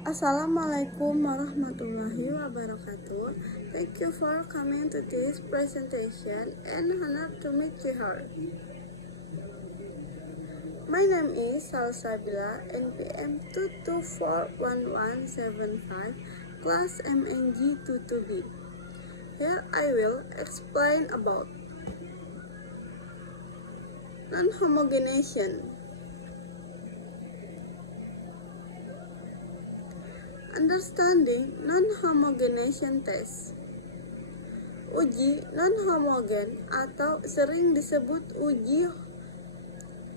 Assalamualaikum warahmatullahi wabarakatuh. Thank you for coming to this presentation and honor to meet you here. My name is Salsabila, NPM 2241175, class MNG 22B. Here I will explain about non-homogenization. Understanding non-homogenization test. Uji non-homogen atau sering disebut uji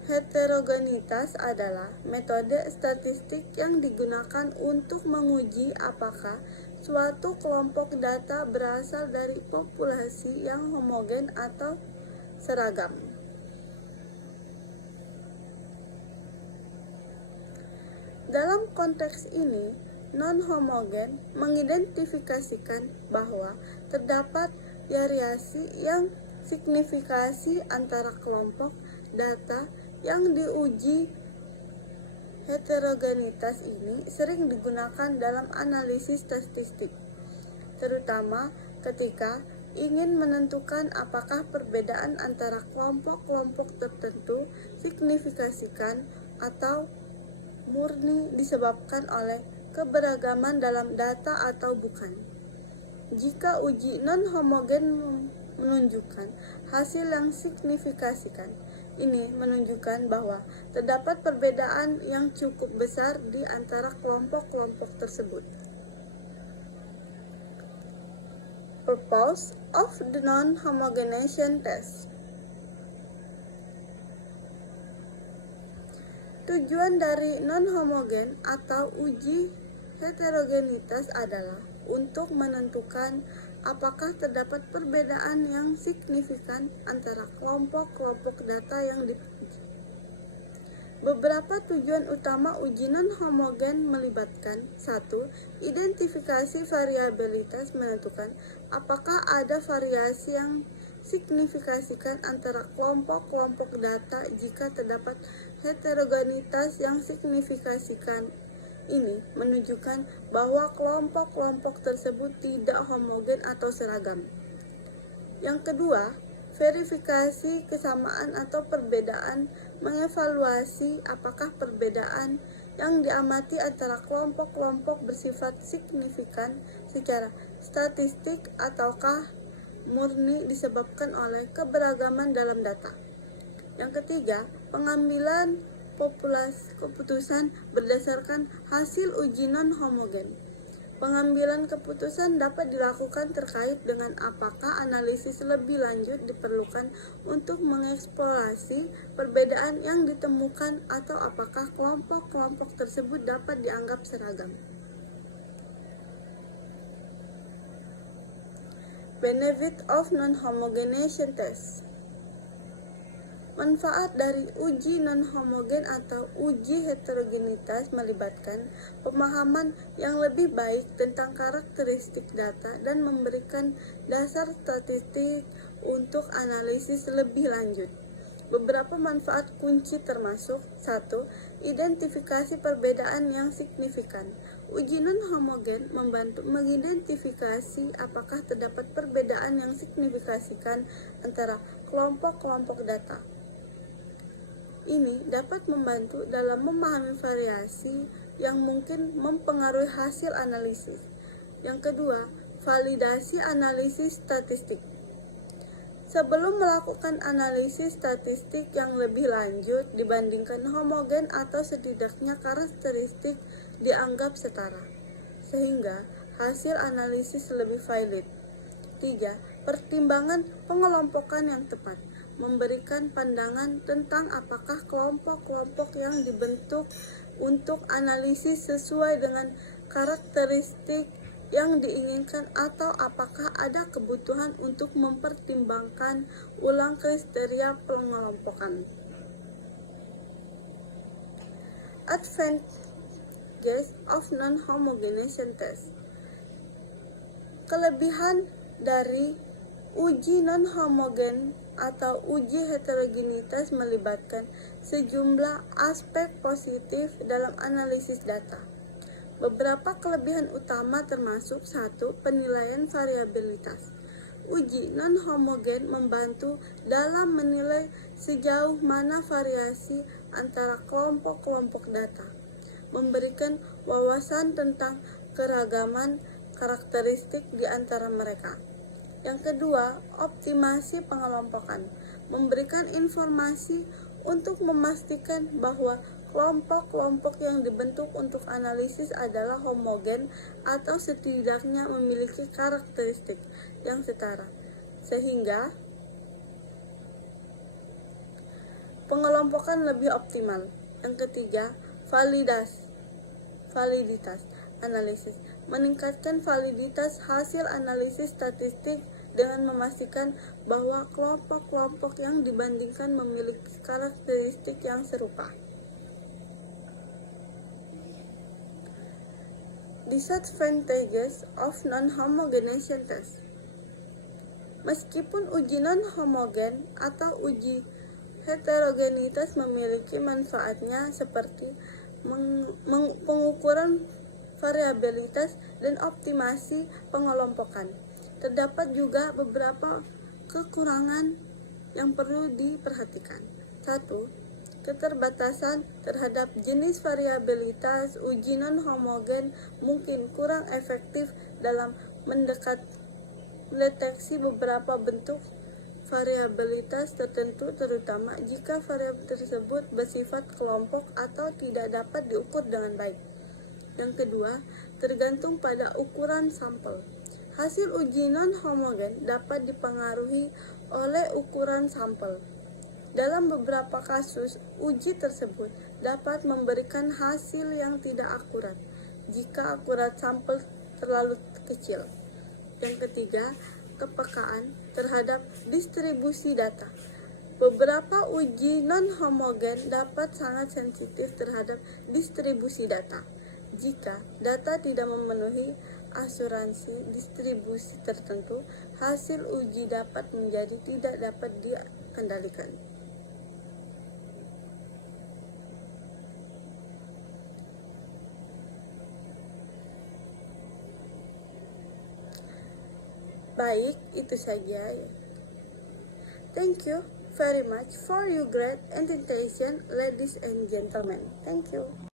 heterogenitas adalah metode statistik yang digunakan untuk menguji apakah suatu kelompok data berasal dari populasi yang homogen atau seragam. Dalam konteks ini, non-homogen mengidentifikasikan bahwa terdapat variasi yang signifikasi antara kelompok data yang diuji. Heterogenitas ini sering digunakan dalam analisis statistik, terutama ketika ingin menentukan apakah perbedaan antara kelompok-kelompok tertentu signifikasikan atau murni disebabkan oleh keberagaman dalam data atau bukan. Jika uji non-homogen menunjukkan hasil yang signifikasikan, ini menunjukkan bahwa terdapat perbedaan yang cukup besar di antara kelompok-kelompok tersebut. Purpose of the non-homogenization test. Tujuan dari non-homogen atau uji heterogenitas adalah untuk menentukan apakah terdapat perbedaan yang signifikan antara kelompok-kelompok data yang diuji. Beberapa tujuan utama uji non-homogen melibatkan 1. Identifikasi variabilitas, menentukan apakah ada variasi yang signifikasikan antara kelompok-kelompok data. Jika terdapat heterogenitas yang signifikasikan, ini menunjukkan bahwa kelompok-kelompok tersebut tidak homogen atau seragam. Yang kedua, verifikasi kesamaan atau perbedaan, mengevaluasi apakah perbedaan yang diamati antara kelompok-kelompok bersifat signifikan secara statistik ataukah murni disebabkan oleh keberagaman dalam data. Yang ketiga, pengambilan keputusan berdasarkan hasil uji non-homogen. Pengambilan keputusan dapat dilakukan terkait dengan apakah analisis lebih lanjut diperlukan untuk mengeksplorasi perbedaan yang ditemukan atau apakah kelompok-kelompok tersebut dapat dianggap seragam. Benefit of non-homogenization test. Manfaat dari uji non-homogen atau uji heterogenitas melibatkan pemahaman yang lebih baik tentang karakteristik data dan memberikan dasar statistik untuk analisis lebih lanjut. Beberapa manfaat kunci termasuk 1. Identifikasi perbedaan yang signifikan. Uji non-homogen membantu mengidentifikasi apakah terdapat perbedaan yang signifikasikan antara kelompok-kelompok data. Ini dapat membantu dalam memahami variasi yang mungkin mempengaruhi hasil analisis. Yang kedua, validasi analisis statistik. Sebelum melakukan analisis statistik yang lebih lanjut dibandingkan homogen atau setidaknya karakteristik dianggap setara, sehingga hasil analisis lebih valid. 3. Pertimbangan pengelompokan yang tepat. Memberikan pandangan tentang apakah kelompok-kelompok yang dibentuk untuk analisis sesuai dengan karakteristik yang diinginkan atau apakah ada kebutuhan untuk mempertimbangkan ulang kriteria pengelompokan. Advantages of non-homogenization test. Kelebihan dari uji non-homogen atau uji heterogenitas melibatkan sejumlah aspek positif dalam analisis data. Beberapa kelebihan utama termasuk 1. Penilaian variabilitas. Uji non-homogen membantu dalam menilai sejauh mana variasi antara kelompok-kelompok data, memberikan wawasan tentang keragaman karakteristik di antara mereka. Yang kedua, optimasi pengelompokan, memberikan informasi untuk memastikan bahwa kelompok-kelompok yang dibentuk untuk analisis adalah homogen atau setidaknya memiliki karakteristik yang setara, sehingga pengelompokan lebih optimal. Yang ketiga, validitas analisis, meningkatkan validitas hasil analisis statistik dengan memastikan bahwa kelompok-kelompok yang dibandingkan memiliki karakteristik yang serupa. Disadvantages of non-homogenization test. Meskipun uji non-homogen atau uji heterogenitas memiliki manfaatnya seperti pengukuran variabilitas dan optimasi pengelompokan, terdapat juga beberapa kekurangan yang perlu diperhatikan. 1. Keterbatasan terhadap jenis variabilitas. Uji non-homogen mungkin kurang efektif dalam mendeteksi beberapa bentuk variabilitas tertentu, terutama jika variabel tersebut bersifat kelompok atau tidak dapat diukur dengan baik. Yang kedua, tergantung pada ukuran sampel. Hasil uji non-homogen dapat dipengaruhi oleh ukuran sampel. Dalam beberapa kasus, uji tersebut dapat memberikan hasil yang tidak akurat jika akurat sampel terlalu kecil. Yang ketiga, kepekaan terhadap distribusi data. Beberapa uji non-homogen dapat sangat sensitif terhadap distribusi data. Jika data tidak memenuhi asuransi distribusi tertentu, hasil uji dapat menjadi tidak dapat dikendalikan. Baik, itu saja. Thank you very much for your great attention, ladies and gentlemen. Thank you.